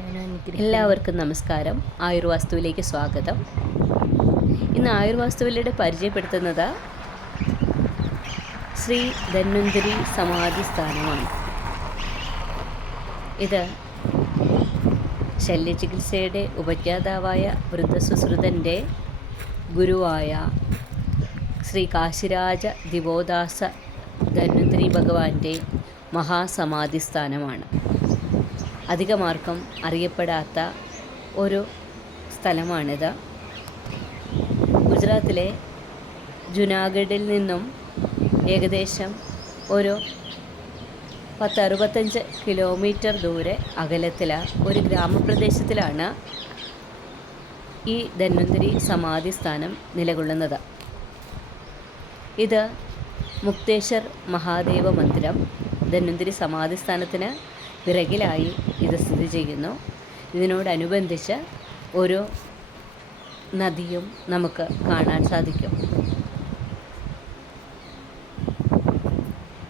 എല്ലാവർക്കും നമസ്കാരം. ആയുർവാസ്തുവിലേക്ക് സ്വാഗതം. ഇന്ന് ആയുർവാസ്തുവിലൂടെ പരിചയപ്പെടുത്തുന്നത് ശ്രീ ധന്വന്തരി സമാധി സ്ഥാനമാണ്. ഇത് ശല്യചികിത്സയുടെ ഉപജ്ഞാതാവായ വൃദ്ധസുശ്രുതൻ്റെ ഗുരുവായ ശ്രീ കാശിരാജ ദിവോദാസ ധന്വന്തരി ഭഗവാന്റെ മഹാസമാധി സ്ഥാനമാണ്. അധികമാർക്കും അറിയപ്പെടാത്ത ഒരു സ്ഥലമാണിത്. ഗുജറാത്തിലെ ജുനാഗഡിൽ നിന്നും ഏകദേശം ഒരു 10-65 കിലോമീറ്റർ ദൂരെ അകലത്തിൽ ഒരു ഗ്രാമപ്രദേശത്തിലാണ് ഈ ധന്വന്തരി സമാധി സ്ഥാനം നിലകൊള്ളുന്നത്. ഇത് മുക്തേശ്വർ മഹാദേവ മന്ദിരം ധന്വന്തരി സമാധി സ്ഥാനത്തിന് പിറകിലായി ഇത് സ്ഥിതി ചെയ്യുന്നു. ഇതിനോടനുബന്ധിച്ച് ഒരു നദിയും നമുക്ക് കാണാൻ സാധിക്കും.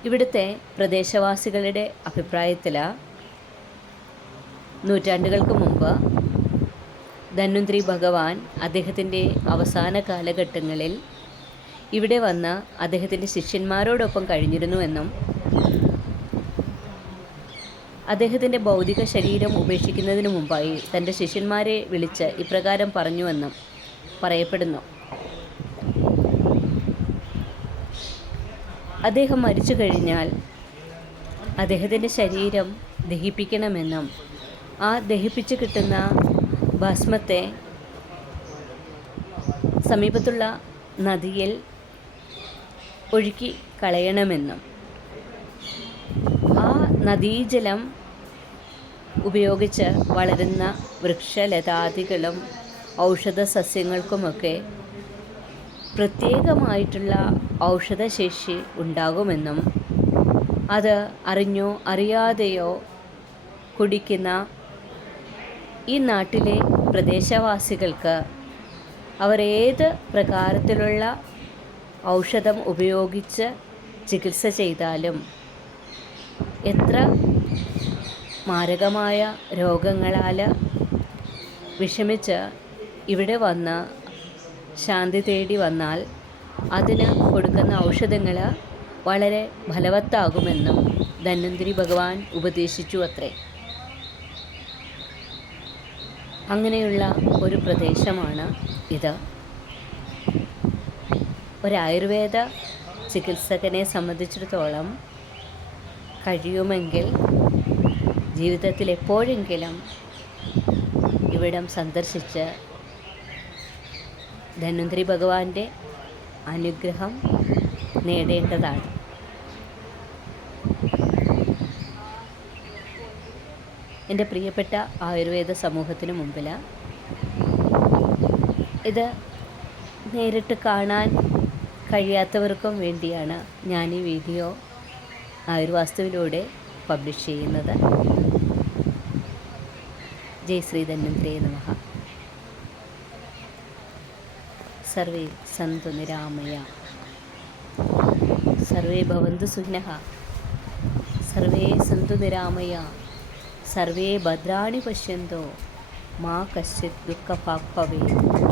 ഇവിടുത്തെ പ്രദേശവാസികളുടെ അഭിപ്രായത്തിൽ നൂറ്റാണ്ടുകൾക്ക് മുമ്പ് ധന്വന്തരി ഭഗവാൻ അദ്ദേഹത്തിൻ്റെ അവസാന കാലഘട്ടങ്ങളിൽ ഇവിടെ വന്ന് അദ്ദേഹത്തിൻ്റെ ശിഷ്യന്മാരോടൊപ്പം കഴിഞ്ഞിരുന്നുവെന്നും അദ്ദേഹത്തിൻ്റെ ഭൗതിക ശരീരം ഉപേക്ഷിക്കുന്നതിന് മുമ്പായി തൻ്റെ ശിഷ്യന്മാരെ വിളിച്ച് ഇപ്രകാരം പറഞ്ഞുവെന്നും പറയപ്പെടുന്നു. അദ്ദേഹം മരിച്ചു കഴിഞ്ഞാൽ അദ്ദേഹത്തിൻ്റെ ശരീരം ദഹിപ്പിക്കണമെന്നും ആ ദഹിപ്പിച്ച് കിട്ടുന്ന ഭസ്മത്തെ സമീപത്തുള്ള നദിയിൽ ഒഴുക്കി കളയണമെന്നും ആ നദീജലം ഉപയോഗിച്ച് വളരുന്ന വൃക്ഷലതാദികളും ഔഷധ സസ്യങ്ങൾക്കുമൊക്കെ പ്രത്യേകമായിട്ടുള്ള ഔഷധശേഷി ഉണ്ടാകുമെന്നും അത് അറിഞ്ഞോ അറിയാതെയോ കുടിക്കുന്ന ഈ നാട്ടിലെ പ്രദേശവാസികൾക്ക് അവർ ഏത് പ്രകാരത്തിലുള്ള ഔഷധം ഉപയോഗിച്ച് ചികിത്സ ചെയ്താലും എത്ര മാരകമായ രോഗങ്ങളാൽ വിഷമിച്ച് ഇവിടെ വന്ന് ശാന്തി തേടി വന്നാൽ അതിന് കൊടുക്കുന്ന ഔഷധങ്ങൾ വളരെ ഫലവത്താകുമെന്നും ധന്വന്തരി ഭഗവാൻ ഉപദേശിച്ചു അത്രേ. അങ്ങനെയുള്ള ഒരു പ്രദേശമാണ് ഇത്. ഒരു ആയുർവേദ ചികിത്സകനെ സംബന്ധിച്ചിടത്തോളം കഴിയുമെങ്കിൽ ജീവിതത്തിൽ എപ്പോഴെങ്കിലും ഇവിടം സന്ദർശിച്ച് ധന്വന്തരി ഭഗവാന്റെ അനുഗ്രഹം നേടേണ്ടതാണ്. എൻ്റെ പ്രിയപ്പെട്ട ആയുർവേദ സമൂഹത്തിന് മുമ്പിൽ ഇത് നേരിട്ട് കാണാൻ കഴിയാത്തവർക്കും വേണ്ടിയാണ് ഞാൻ ഈ വീഡിയോ ആയുർവാസ്തുവിലൂടെ പബ്ലിഷ് ചെയ്യുന്നത്. ജയ് ശ്രീ ധന്വന്തരേ നമഃ. സർവേ സന്തു നിരാമയ, സർവേ ഭവന്തു സുഖിനഃ, സർവേ സന്തു നിരാമയ, സർവേ ഭദ്രാണി പശ്യന്തോ മാ കശ്ചിത് ദുഃഖഭാഗ് ഭവേത്.